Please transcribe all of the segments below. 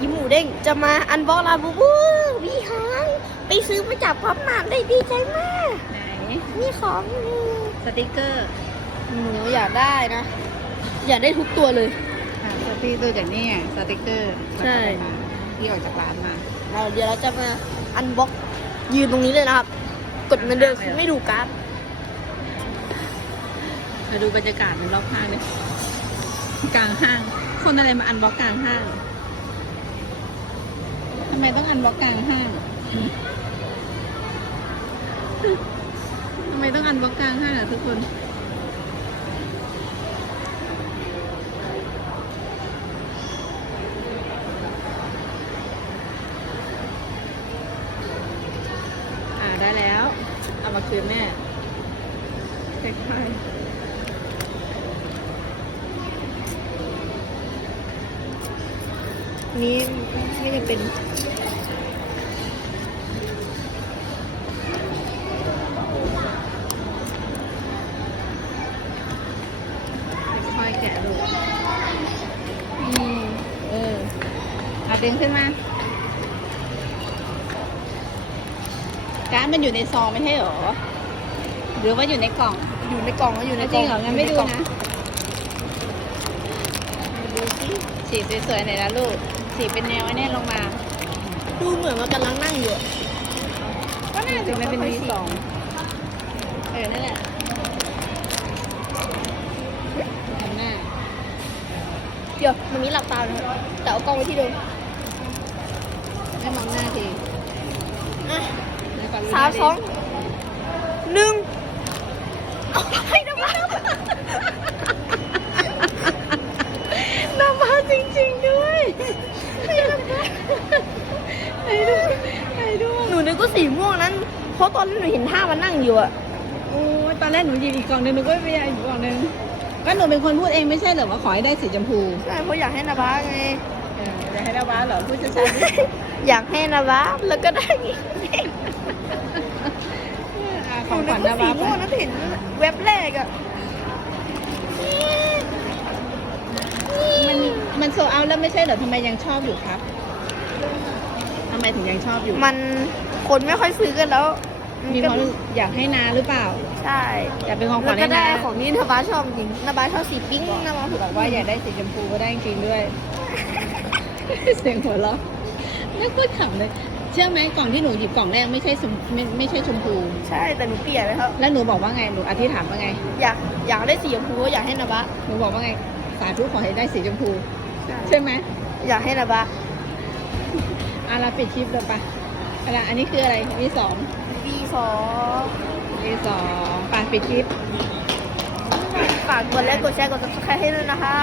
ยิ้มหมูเด้งจะมาอันบอกลาบูบูวีหางไปซื้อมาจากปั๊มน้ำได้ดีใจมากไหนนี่ของนี่สติกเกอร์หนูอยากได้นะ อยากได้ทุกตัวเลยค่ะสติกเกอร์จากนี่สติกเกอร์ใช่ที่ออกจากร้านมาเราเดี๋ยวเราจะมาอันบ็อกยืนตรงนี้เลยนะครับ กดเหมือนเดิมคือไม่ดูการ์ดมาดูบรรยากาศในรอบข้างเลยกลางห้าง คนอะไรมาอันบล็อกกลางห้าง ทำไมต้องอันบล็อกกลางห้างทำไมต้องอันบล็อกกลางห้างอะทุกคนอ่าได้แล้ว เอามาคืนแม่คล้ายๆ นี้ไม่จำเป็นค่อยๆแกะดูอืมเออเอาดึงขึ้นมา การ์ดมันอยู่ในซองไม่ใช่เหรอ หรือว่าอยู่ในกล่อง อยู่ในกล่องแล้วอยู่ในจริงเหรองั้นไม่ดูยู่ใกล่องนะดูสิสีสวยๆหน่อยนะลูก สีเป็นแนวไอ้เนี่ยลงมา ดูเหมือนว่ากำลังนั่งอยู่อะก็น่าจะมันเป็นวีสองเออ นั่นแหละทำหน้าเดี๋ยวมันมีหลับตาเลยแต่เอากล้องไว้ที่เดิมให้มองหน้าทีอะแล้วก็ลุ้นสามดิสองหนึ่งเอาไปนะมาน้ำมาจริงๆด้วยไหนดูไหนดูหนูนึกว่าสีม่วงนั้น เพราะตอนนั้นหนูเห็นท่ามันนั่งอยู่อะโอ้ยตอนแรกหนูหยิบอีกกล่องหนึงหนูก็ไปเอาอีกกล่องหนึงก็หนูเป็นคนพูดเองไม่ใช่เหรอว่าขอให้ได้สีชมพูใช่เพราะอยากให้นาบ้าไง เออจะให้ได้ว้าเหรอพูดช้าๆดิอยากให้นาบ้าแล้วก็ได้อะหขอนูงขนึวักญว่านะสีว้าม่วงนั้นเห็นเว็บแรกอะมันมันโซเอาแล้วไม่ใช่เหรอทำไมยังชอบอยู่ครับทำไมถึงยังชอบอยู่ มันคนไม่ค่อยซื้อกันแล้วมีความรู้สึกอยากให้นาหรือเปล่า ใช่อยากเป็นของขแล้วัวญก็ให้ได้นาของนี้นาบ้าชอบจริงนาบ้าชอบสีปิ้งนาบ้าบอกว่าอยากได้สีชมพูก็ได้จริงๆด้วย เสียงหัวเราะน่าก็ขำเลยเชื่อไหมกล่องที่หนูหยิบกล่องแรกไม่ใช่ชมไม่ไม่ใช่ชมพูใช่แต่หนูเปลี่ยนแล้วครับ แล้วหนูบอกว่าไงหนูอธิษฐานว่าไง อยากอยากได้สีชมพูก็อยากให้นาบ้าหนูบอกว่าไงสาธุขอให้ได้สีชมพู ใช่ไหมอยากให้นาบ้า อาราปิดคลิปเลยปะอะไรอันนี้คืออะไรมีสองปีสองมีสองปะปิดคลิป ฝากกดไลค์กดแชร์กด subscribe ให้ด้วยนะคะ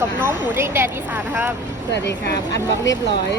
กับน้องหมูเด้งแดนอีสานนะครับ สวัสดีครับ อันบล็อกเรียบร้อย